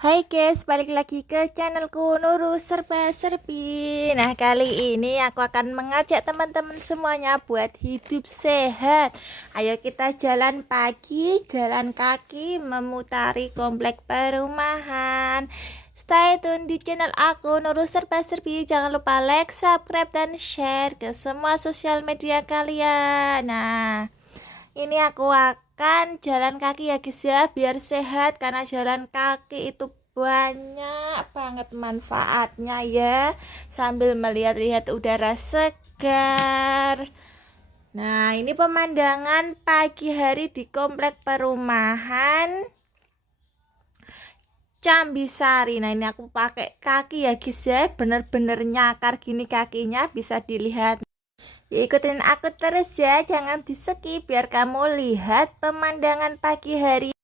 Hai guys, balik lagi ke channelku Nurul Serba Serbi. Nah, kali ini aku akan mengajak teman-teman semuanya buat hidup sehat. Ayo kita jalan pagi, jalan kaki, memutari komplek perumahan. Stay tune di channel aku Nurul Serba Serbi. Jangan lupa like, subscribe, dan share ke semua sosial media kalian. Nah, ini aku akan jalan kaki ya guys ya, biar sehat, karena jalan kaki itu banyak banget manfaatnya ya, sambil melihat-lihat udara segar. Nah, ini pemandangan pagi hari di komplek perumahan Cambisari. Nah, ini aku pakai kaki ya guys ya, bener-bener nyakar gini kakinya, bisa dilihat. Ikutin aku terus ya, jangan di skip biar kamu lihat pemandangan pagi hari